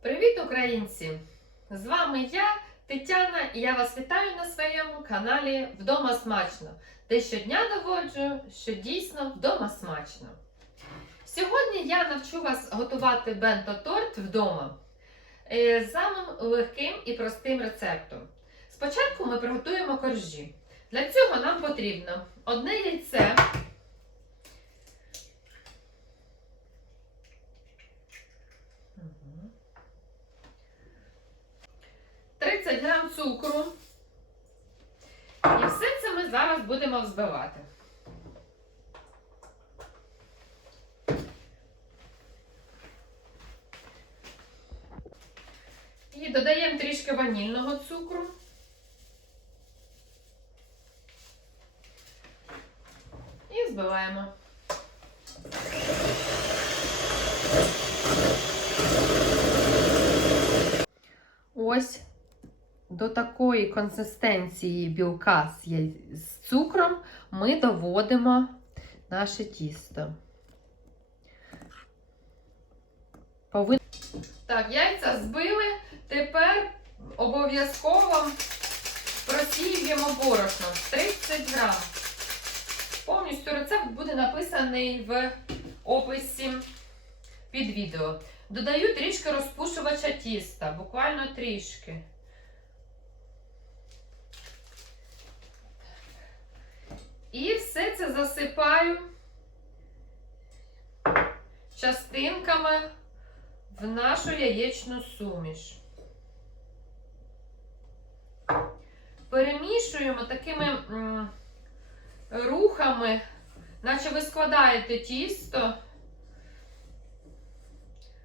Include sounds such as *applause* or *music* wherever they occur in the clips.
Привіт, українці! З вами я, Тетяна, і я вас вітаю на своєму каналі Вдома смачно, де щодня доводжу, що дійсно вдома смачно. Сьогодні я навчу вас готувати бенто-торт вдома е, з самим легким і простим рецептом. Спочатку ми приготуємо коржі. Для цього нам потрібно одне яйце. 30 грам цукру. І все це ми зараз будемо взбивати. І додаємо трішки ванільного цукру. І збиваємо. Ось до такої консистенції білка з, цукром ми доводимо наше тісто. Повин... Так, яйця збили. Тепер обов'язково просіюємо борошном 30 грам. Повністю рецепт буде написаний в описі під відео. Додаю трішки розпушувача тіста, буквально трішки. І все це засипаю частинками в нашу яєчну суміш. Перемішуємо такими рухами, наче ви складаєте тісто.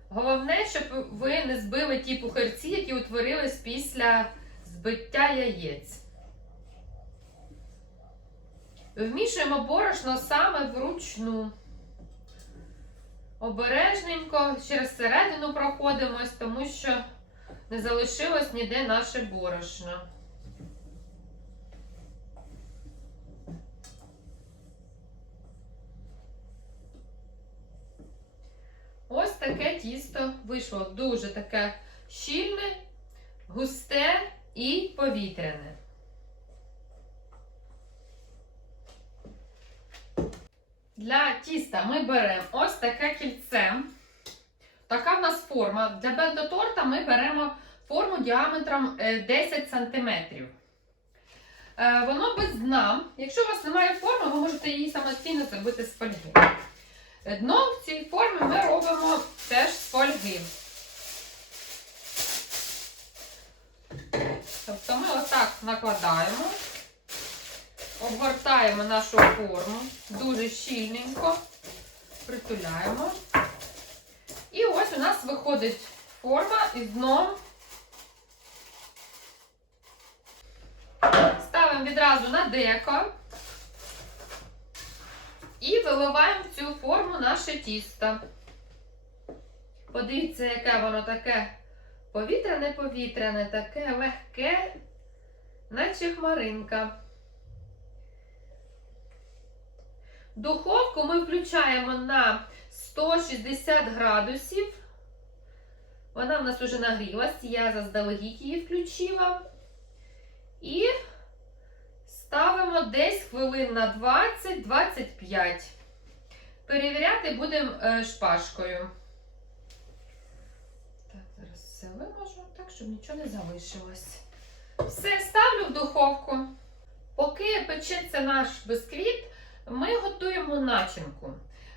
Головне, щоб ви не збили ті пухарці, які утворились після збиття яєць. Вмішуємо борошно саме вручну. Обережненько через середину проходимось, тому що не залишилось ніде наше борошно. Ось таке тісто вийшло дуже таке щільне, густе і повітряне. Для тіста ми беремо ось таке кільце. Така в нас форма. Для бенто-торта ми беремо форму діаметром е, 10 см. Воно без дна. Якщо у вас немає форми, ви можете її самостійно зробити з фольги. Дно в цій формі ми робимо теж з фольги. Тобто ми отак накладаємо, обгортаємо нашу форму дуже щільненько, притуляємо. І ось у нас виходить форма із дном. Ставимо відразу на деко. І виливаємо в цю форму наше тісто. Подивіться, яке воно таке повітряне-повітряне, таке легке, наче хмаринка. Духовку ми включаємо на 160 градусів. Вона в нас вже нагрілась, я заздалегідь її включила. І ставимо десь хвилин на 20-25. Перевіряти будемо е, шпажкою. Так, зараз все виможу, так, щоб нічого не залишилось. Все, ставлю в духовку. Поки печеться наш бисквіт, ми готуємо начинку.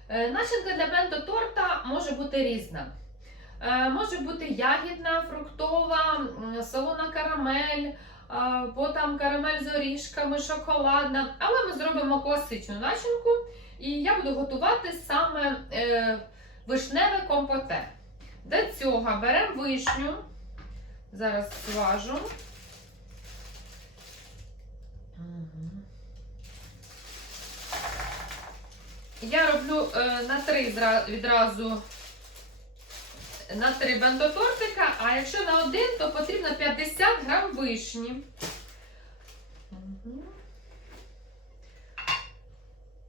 Е, Начинка для бенто-торта може бути різна. Е, Може бути ягідна, фруктова, солона карамель, або там карамель з орішками, шоколадна. Але ми зробимо класичну начинку, і я буду готувати саме е, вишневе компоте. До цього беремо вишню, зараз зважу. Я роблю е, на три відразу на три бендотортика, а якщо на один, то потрібно 50 грам вишні.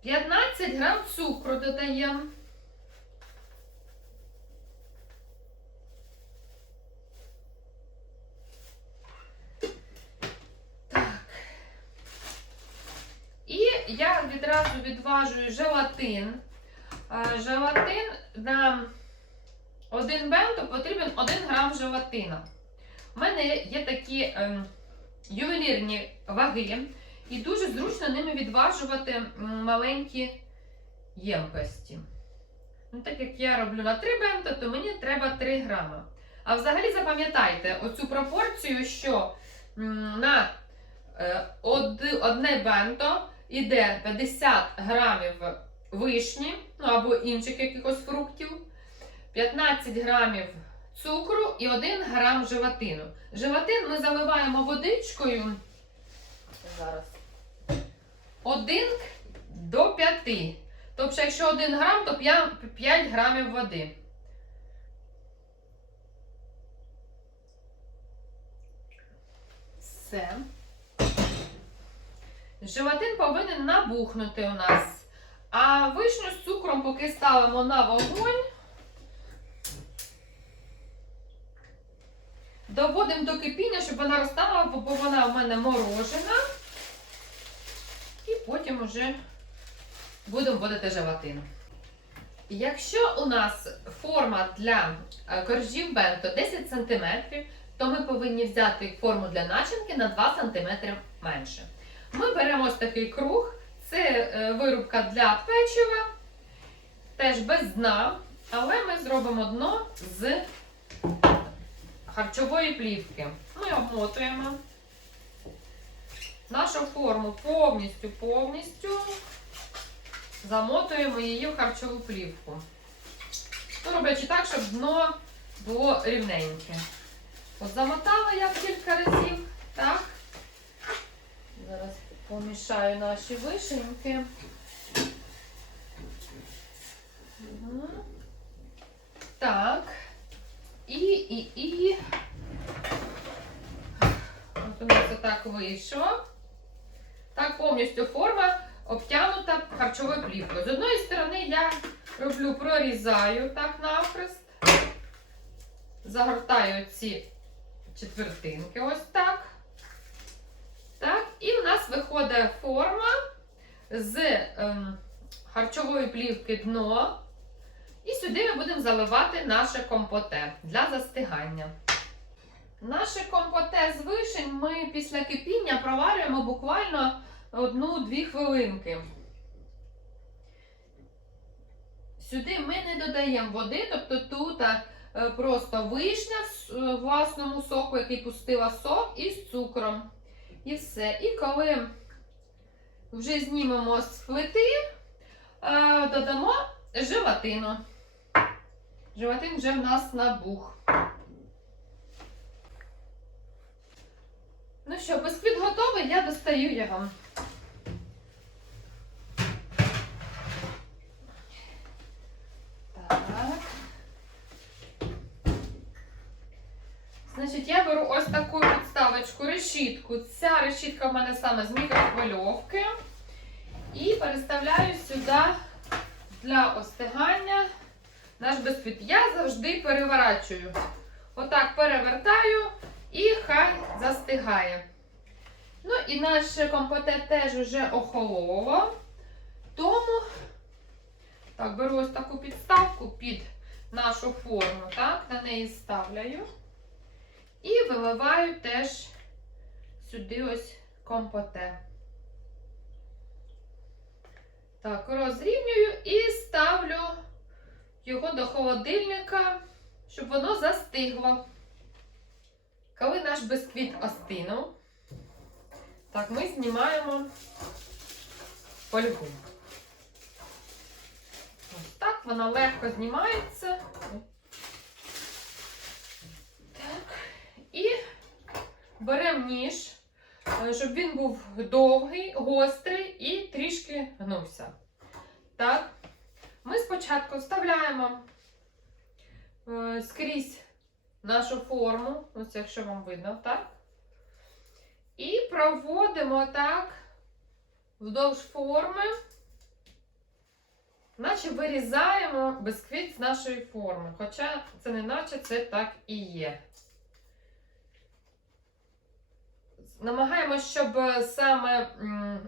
15 грам цукру додаємо. Відразу відважую желатин. Е, Желатин на один бенто потрібен 1 грам желатина. У мене є такі ем, ювелірні ваги, і дуже зручно ними відважувати маленькі ємкості. Ну, так як я роблю на 3 бенто, то мені треба 3 грама. А взагалі запам'ятайте оцю пропорцію, що на е, одне бенто йде 50 грамів вишні, ну або інших якихось фруктів, 15 грамів цукру і 1 грам желатину. Желатин ми заливаємо водичкою. Зараз. 1 до 5. Тобто, якщо 1 грам, то 5 грамів води. Все. Желатин повинен набухнути у нас. А вишню з цукром поки ставимо на вогонь. Доводимо до кипіння, щоб вона розтала, бо вона в мене морожена. І потім вже будемо вводити желатин. Якщо у нас форма для е, коржів бенто 10 см, то ми повинні взяти форму для начинки на 2 см менше. Ми беремо ось такий круг, це е, вирубка для печива, теж без дна, але ми зробимо дно з харчової плівки. Ми обмотуємо нашу форму повністю, повністю замотуємо її в харчову плівку. Ну, роблячи так, щоб дно було рівненьке. От замотала я кілька разів, так. Зараз помішаю наші вишеньки. Так. І, і, і. От у нас отак вийшло. Так, повністю форма обтягнута харчовою плівкою. З одної сторони я роблю, прорізаю так навхрест, загортаю ці четвертинки ось так. І в нас виходить форма з ем, харчової плівки дно. І сюди ми будемо заливати наше компоте для застигання. Наше компоте з вишень ми після кипіння проварюємо буквально одну-дві хвилинки. Сюди ми не додаємо води, тобто тут е, просто вишня в е, власному соку, який пустила сок, із цукром. І все. І коли вже знімемо з плити, е, додамо желатину. Желатин вже в нас набух. Ну що, бисквіт готовий, я достаю його. Так. Значить, я беру ось таку підставочку, решітку. Ця решітка в мене саме з мікрохвильовки. І переставляю сюди для остигання наш бисквіт. Я завжди переворачую. Отак перевертаю і хай застигає. Ну і наш компоте теж вже охололо. Тому так, беру ось таку підставку під нашу форму, так, на неї ставляю. І виливаю теж сюди ось компоте. Так, розрівнюю і ставлю його до холодильника, щоб воно застигло. Коли наш бисквіт остинув, так, ми знімаємо фольгу. Ось так, вона легко знімається. Так. І беремо ніж, е, щоб він був довгий, гострий і трішки гнувся. Так. Ми спочатку вставляємо е, скрізь нашу форму, ось якщо вам видно, так? І проводимо так вдовж форми, наче вирізаємо бисквіт з нашої форми. Хоча це не наче це так і є. Намагаємося, щоб саме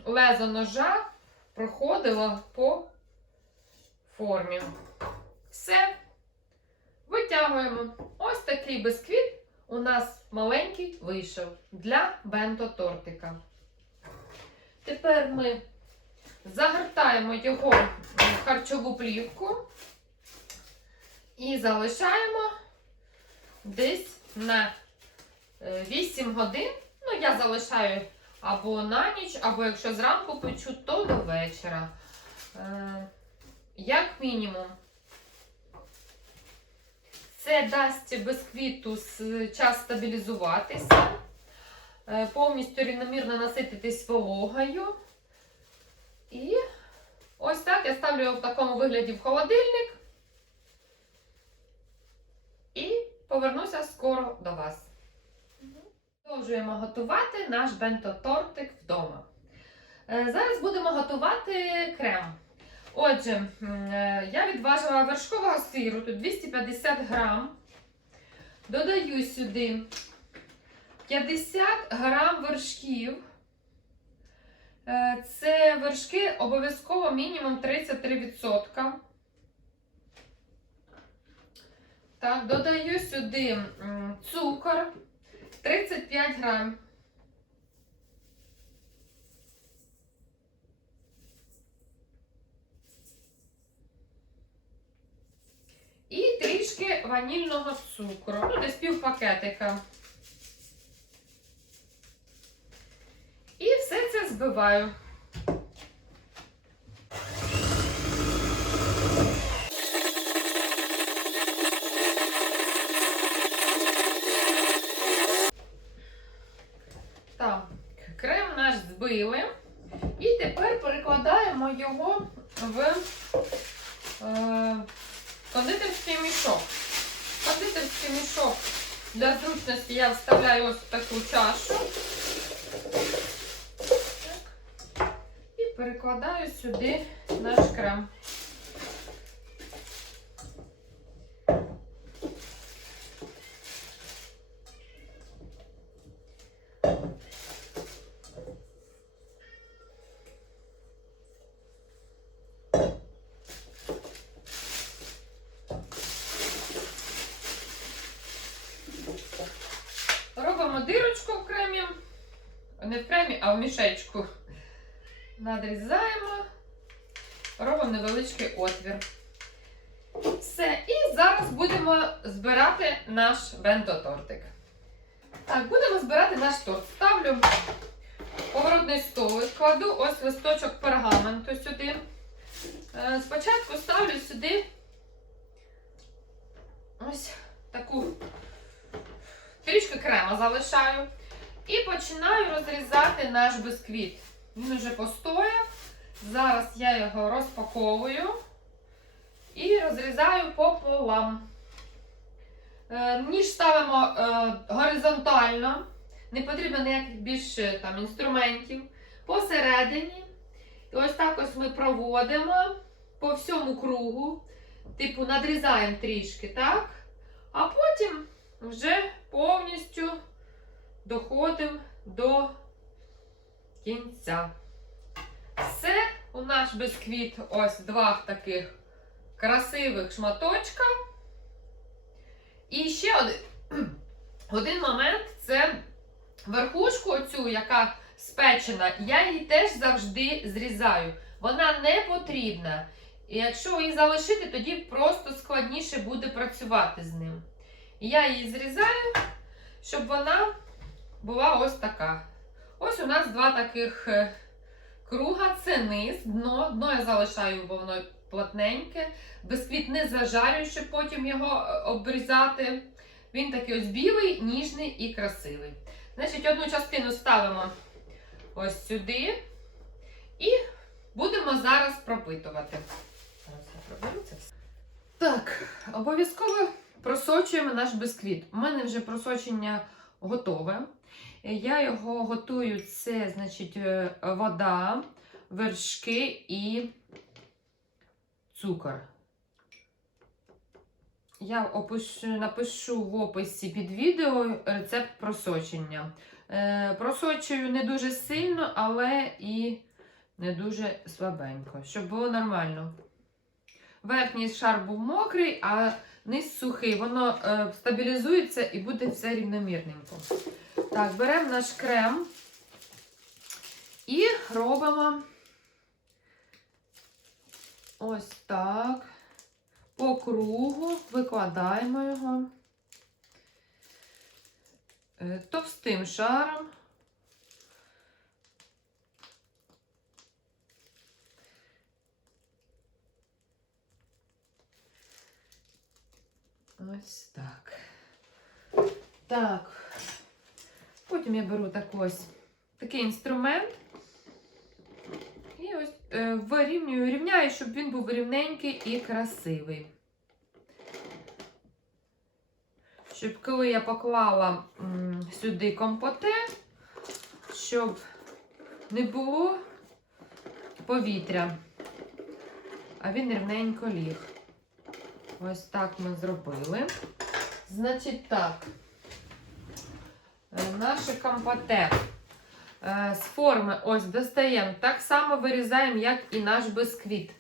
лезо ножа проходила по формі. Все. Витягуємо. Ось такий бисквіт у нас маленький вийшов для бенто-тортика. Тепер ми загортаємо його в харчову плівку і залишаємо десь на е, 8 годин. Ну, я залишаю або на ніч, або якщо зранку печу, то до вечора. Е, Як мінімум. Це дасть бисквіту с- час стабілізуватися, е, повністю рівномірно насититись вологою. І ось так я ставлю його в такому вигляді в холодильник. І повернуся скоро до вас. Продовжуємо готувати наш бенто-тортик вдома. Е, Зараз будемо готувати крем. Отже, е, я відважила вершкового сиру, тут 250 грам. Додаю сюди 50 грам вершків. Е, Це вершки обов'язково мінімум 33%. Так, додаю сюди цукор 35 грам. І трішки ванільного цукру. Ну, десь пів пакетика. І все це збиваю. Наш збили. І тепер перекладаємо його в е, кондитерський мішок. Кондитерський мішок для зручності я вставляю ось в таку чашу. Так. І перекладаю сюди наш крем. Робимо дирочку в кремі. Не в кремі, а в мішечку. Надрізаємо, робимо невеличкий отвір. Все. І зараз будемо збирати наш бенто-тортик. Так, будемо збирати наш торт. Ставлю поворотний столик, кладу ось листочок пергаменту сюди. Е, Спочатку ставлю сюди ось таку трішки крема залишаю. І починаю розрізати наш бисквіт. Він вже постояв. Зараз я його розпаковую і розрізаю пополам. Е, Ніж ставимо е, горизонтально, не потрібно ніяких більше там, інструментів. Посередині. І ось так ось ми проводимо по всьому кругу. Типу, надрізаємо трішки, так? А потім вже повністю доходимо до кінця. Все, у наш бисквіт ось два таких красивих шматочка. І ще один, *clears throat* один момент це верхушку оцю, яка спечена, я її теж завжди зрізаю. Вона не потрібна. І якщо її залишити, тоді просто складніше буде працювати з ним. І я її зрізаю, щоб вона була ось така. Ось у нас два таких е, круга, це низ, дно. Дно я залишаю, бо воно плотненьке. Бисквіт не зажарюю, щоб потім його е, обрізати. Він такий ось білий, ніжний і красивий. Значить, одну частину ставимо ось сюди. І будемо зараз пропитувати. Зараз я проберу це все. Так, обов'язково просочуємо наш бисквіт. У мене вже просочення готове. Я його готую, це, значить, е, вода, вершки і цукор. Я опишу, напишу в описі під відео рецепт просочення. Е, просочую не дуже сильно, але і не дуже слабенько, щоб було нормально. Верхній шар був мокрий, а низ сухий. Воно е, стабілізується і буде все рівномірненько. Так, беремо наш крем і робимо ось так. По кругу викладаємо його е, товстим шаром. Ось так. Так. Потім я беру так ось такий інструмент. І ось е, вирівнюю, рівняю, щоб він був рівненький і красивий. Щоб коли я поклала м, сюди компоте, щоб не було повітря, а він рівненько ліг. Ось так ми зробили. Значить так, е, наше компоте е, з форми ось достаємо, так само вирізаємо, як і наш бисквіт.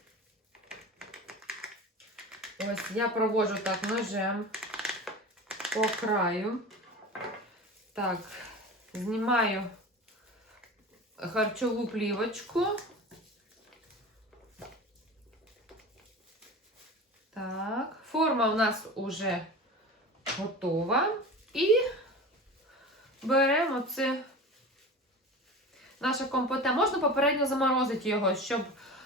Ось я проводжу так ножем по краю. Так, знімаю харчову плівочку. Так, форма у нас уже готова. І беремо це наше компоте. Можна попередньо заморозити його, щоб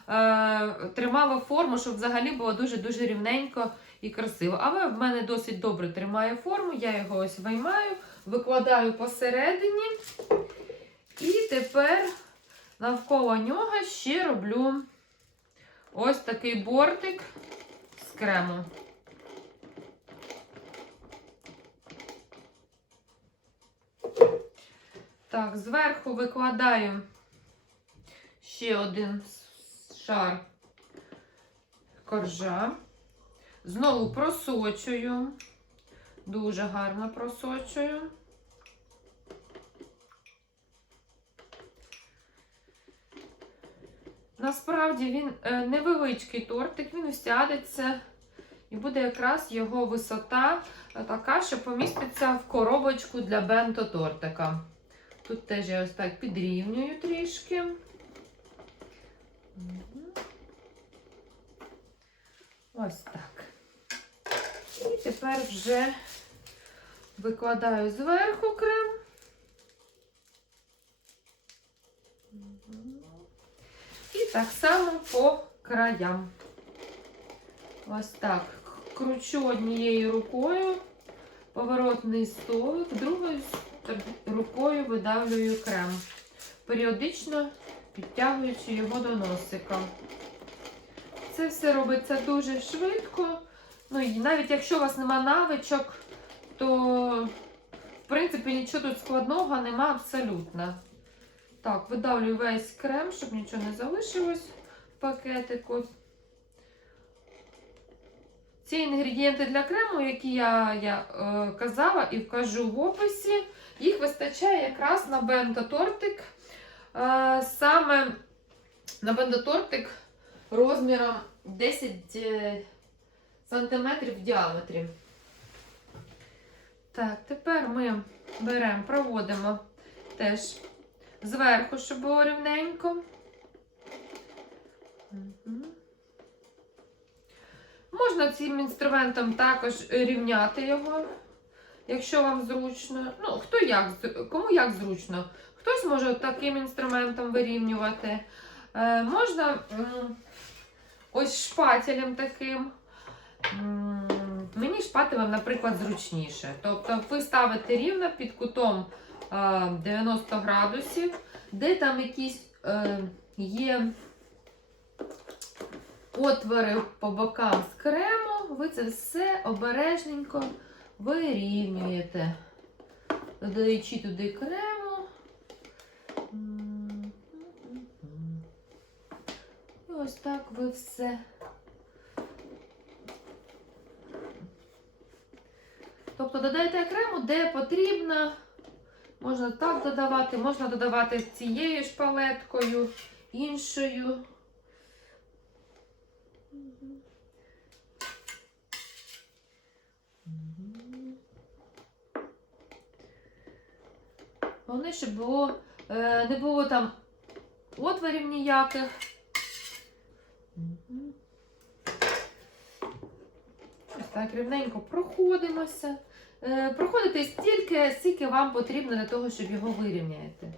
е, тримало форму, щоб взагалі було дуже-дуже рівненько і красиво. Але в мене досить добре тримає форму. Я його ось виймаю, викладаю посередині. І тепер навколо нього ще роблю ось такий бортик з крему. Так, зверху викладаю ще один шар коржа. Знову просочую. Дуже гарно просочую. Насправді він е, невеличкий тортик, він усядеться і буде якраз його висота е, така, що поміститься в коробочку для бенто тортика. Тут теж я ось так підрівнюю трішки. Ось так. І тепер вже викладаю зверху крем. І так само по краям. Ось так. Кручу однією рукою поворотний столик, другою рукою видавлюю крем, періодично підтягуючи його до носика. Це все робиться дуже швидко. Ну і навіть якщо у вас нема навичок, то в принципі нічого тут складного нема абсолютно. Так, видавлюю весь крем, щоб нічого не залишилось в пакетику. Ці інгредієнти для крему, які я, я е, казала і вкажу в описі, їх вистачає якраз на бенто-тортик. Е, саме на бенто-тортик розміром 10 е, сантиметрів в діаметрі. Так, тепер ми беремо, проводимо теж зверху, щоб було рівненько. Мгм. Можна цим інструментом також рівняти його, якщо вам зручно. Ну, хто як, кому як зручно. Хтось може таким інструментом вирівнювати. Е, можна ось шпателем таким. Мені шпателем, наприклад, зручніше. Тобто ви ставите рівно під кутом е, 90 градусів, де там якісь е, є отвори по бокам з крему, ви це все обережненько вирівнюєте, додаючи туди крему. І ось так ви все. Тобто додайте крему, де потрібно. Можна так додавати, можна додавати цією ж палеткою іншою. Головне, щоб було, е, не було там отворів ніяких. Ось так рівненько проходимося. Е, Проходите стільки, скільки вам потрібно для того, щоб його вирівняти.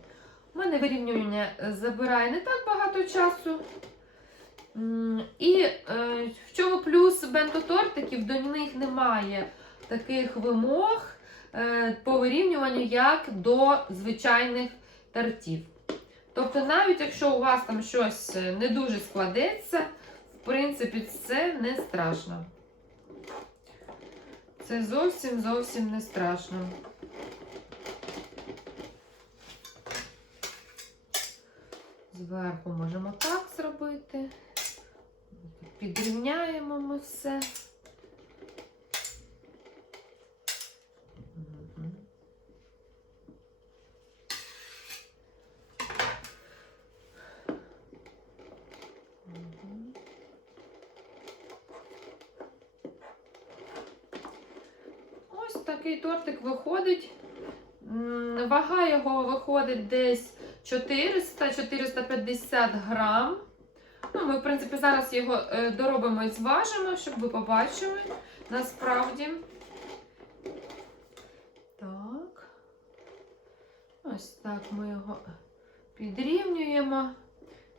У мене вирівнювання забирає не так багато часу. І е, в чому плюс бенто-тортиків, до них немає таких вимог по вирівнюванню, як до звичайних тортів. Тобто, навіть якщо у вас там щось е, не дуже складеться, в принципі, це не страшно. Це зовсім зовсім не страшно. Зверху можемо так зробити. Підрівняємо ми все. Такий тортик виходить. Вага його виходить десь 400-450 грам. Ну, ми, в принципі, зараз його е, доробимо і зважимо, щоб ви побачили насправді. Так. Ось так ми його підрівнюємо.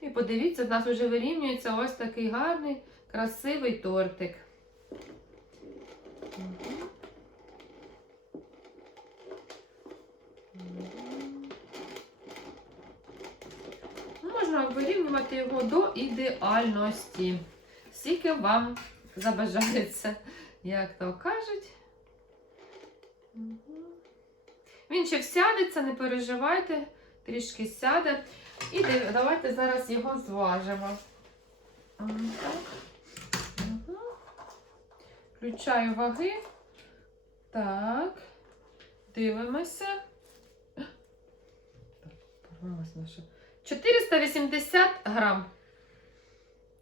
І подивіться, в нас вже вирівнюється ось такий гарний, красивий тортик. Можна вирівнювати його до ідеальності. Скільки вам забажається, як то кажуть. Він ще всядеться, не переживайте, трішки сяде. І давайте зараз його зважимо. Мгм. Включаю ваги. Так. Дивимося. Так, порвалась наша. 480 грам.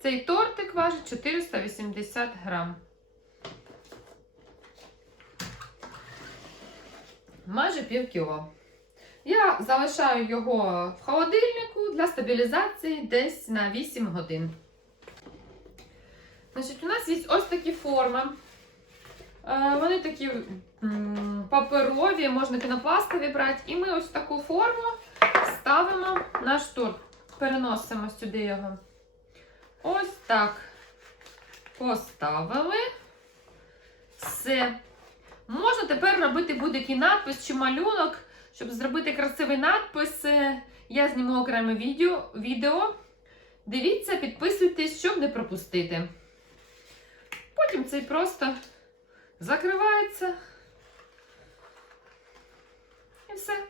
Цей тортик важить 480 грам. Майже пів кіло. Я залишаю його в холодильнику для стабілізації десь на 8 годин. Значить, у нас є ось такі форми. Е, Вони такі паперові, можна пінопластові брати. І ми ось таку форму ставимо наш торт. Переносимо сюди його. Ось так. Поставили. Все. Можна тепер робити будь-який надпис чи малюнок, щоб зробити красивий надпис. е, Я зніму окреме відео. відео. Дивіться, підписуйтесь, щоб не пропустити. Потім цей просто закривається. І все.